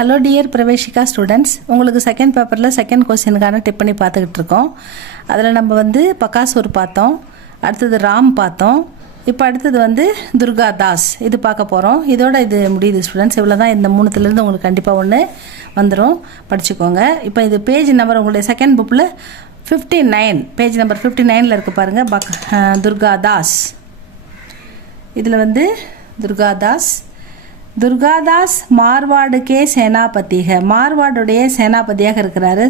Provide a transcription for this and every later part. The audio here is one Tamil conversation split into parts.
ஹலோ டியர் பிரவேஷிகா ஸ்டூடெண்ட்ஸ், உங்களுக்கு செகண்ட் பேப்பரில் செகண்ட் கொஸ்டினுக்கான டிப் பண்ணி பார்த்துக்கிட்டு இருக்கோம். அதில் நம்ம வந்து பக்காசூர் பார்த்தோம், அடுத்தது ராம் பார்த்தோம், இப்போ அடுத்தது துர்கா தாஸ் இது பார்க்க போகிறோம். இதோட இது முடியுது ஸ்டூடெண்ட்ஸ். இவ்வளோ தான். இந்த மூணுத்துலேருந்து உங்களுக்கு கண்டிப்பாக ஒன்று வந்துடும், படிச்சுக்கோங்க. இப்போ இது பேஜ் நம்பர் உங்களுடைய செகண்ட் புக்கில் 59, பேஜ் நம்பர் 59 இருக்குது பாருங்கள். துர்கா தாஸ். இதில் துர்காதாஸ் மார்வாடுக்கே சேனாபதிக, மார்வாடுடைய சேனாபதியாக இருக்கிறாரு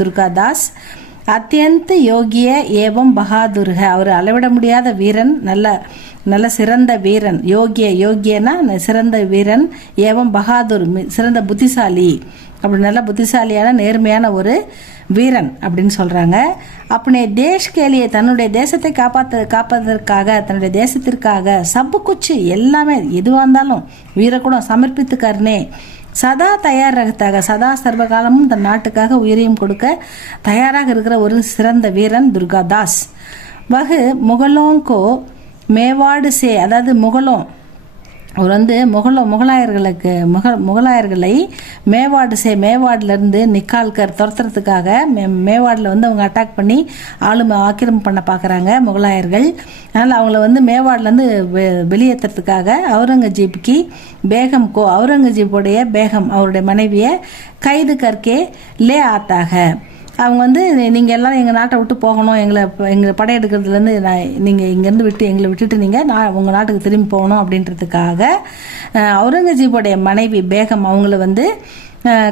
துர்காதாஸ். அத்தியந்த யோகிய ஏவம் பகாதுர்க, அவர் அளவிட முடியாத வீரன், நல்ல சிறந்த வீரன். யோகியனா சிறந்த வீரன், ஏவம் பகாதுர் சிறந்த புத்திசாலி, அப்படி நல்ல புத்திசாலியான நேர்மையான ஒரு வீரன் அப்படின்னு சொல்கிறாங்க. அப்படியே தேஷ்கேலியை தன்னுடைய தேசத்தை காப்பதற்காக, தன்னுடைய தேசத்திற்காக சப்பு குச்சி எல்லாமே எதுவாக இருந்தாலும் வீரக்குணம் சமர்ப்பித்துக்காருனே சதா தயாராகத்தாக, சதா சர்வகாலமும் தன் நாட்டுக்காக உயிரையும் கொடுக்க தயாராக இருக்கிற ஒரு சிறந்த வீரன் துர்காதாஸ். வகு முகலோங்கோ மேவாடு சே, அதாவது முகலோம் அவர் முகலாயர்களை மேவாடிலேருந்து நிக்கால்கர் துரத்துறதுக்காக மேவாடில் அவங்க அட்டாக் பண்ணி ஆக்கிரமிப்பு பண்ண பார்க்குறாங்க முகலாயர்கள். அதனால் அவங்கள மேவாடிலேருந்து வெளியேற்றுறதுக்காக அவுரங்கஜீப்க்கு அவுரங்கஜீப்புடைய பேகம் அவருடைய மனைவியை கைது கற்கே லே ஆத்தாக. அவங்க நீங்கள் எல்லாம் எங்கள் நாட்டை விட்டு போகணும், எங்களை படையெடுக்கிறதுலேருந்து நீங்கள் இங்கேருந்து எங்களை விட்டுட்டு நீங்கள் உங்கள் நாட்டுக்கு திரும்பி போகணும் அப்படின்றதுக்காக அவுரங்கஜீபுடைய மனைவி பேகம் அவங்கள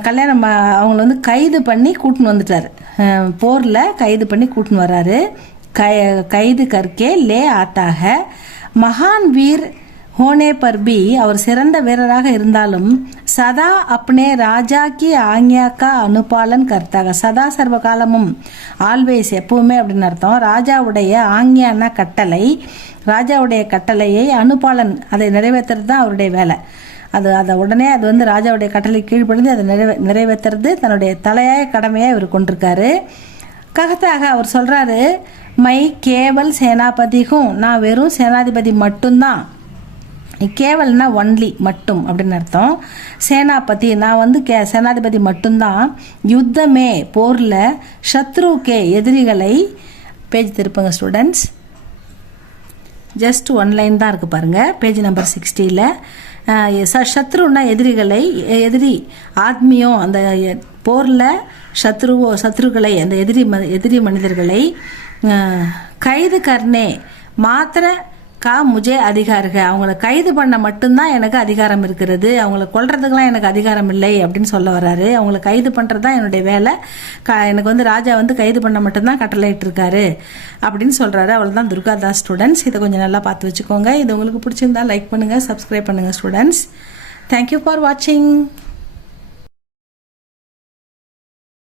கல்யாணம் அவங்கள கைது பண்ணி கூட்டின்னு வந்துட்டார். போரில் கைது பண்ணி கூட்டின்னு வர்றாரு. கைது கற்கே லே ஆத்தாக. மகான் வீர் ஹோனே பர்பி, அவர் சிறந்த வீரராக இருந்தாலும் சதா அப்னே ராஜா கி ஆக்ஞாக்கா அனுபாலன் கர்த்தாக, சதா சர்வ காலமும் ஆல்வேஸ் எப்பவுமே அப்படின்னு அர்த்தம். ராஜாவுடைய ஆக்ஞான கட்டளை, ராஜாவுடைய கட்டளையை அனுபாலன் அதை நிறைவேற்றுறது தான் அவருடைய வேலை. அதை உடனே ராஜாவுடைய கட்டளை கீழ்ப்படிந்து அதை நிறைவேற்றுறது தன்னுடைய தலையாய கடமையாக இவர் கொண்டிருக்காரு. ககத்தாக அவர் சொல்கிறாரு, மை கேவல் சேனாபதிக்கும், நான் வெறும் சேனாதிபதி மட்டும்தான். கேவல்னா ஒன்லி, மட்டும் அப்படின்னு அர்த்தம். சேனாபதி, நான் சேனாதிபதி மட்டும்தான். யுத்தமே போரில் சத்ருக்கே எதிரிகளை, பேஜ் திருப்புங்க ஸ்டூடெண்ட்ஸ், ஜஸ்ட் 1 லைன் தான் இருக்குது பாருங்கள் பேஜ் நம்பர் 60ல். சத்ருன்னா எதிரி ஆத்மியம், அந்த போரில் சத்ருக்களை, அந்த எதிரி மனிதர்களை கைது கர்னே மாத்திர முஜே அதிகாரிக, அவங்கள கைது பண்ண மட்டும்தான் எனக்கு அதிகாரம் இருக்கிறது, அவங்கள கொல்றதுக்கெலாம் எனக்கு அதிகாரம் இல்லை அப்படின்னு சொல்ல வர்றாரு. அவங்கள கைது பண்ணுறது தான் என்னுடைய வேலை, எனக்கு ராஜா கைது பண்ண மட்டும்தான் கட்டளையிட்டிருக்காரு அப்படின்னு சொல்கிறாரு. அவள் தான் துர்காதாஸ் ஸ்டூடெண்ட்ஸ். இதை கொஞ்சம் நல்லா பார்த்து வச்சுக்கோங்க. இது உங்களுக்கு பிடிச்சிருந்தா லைக் பண்ணுங்கள், சப்ஸ்கிரைப் பண்ணுங்கள் ஸ்டூடெண்ட்ஸ். தேங்க்யூ ஃபார் வாட்சிங்.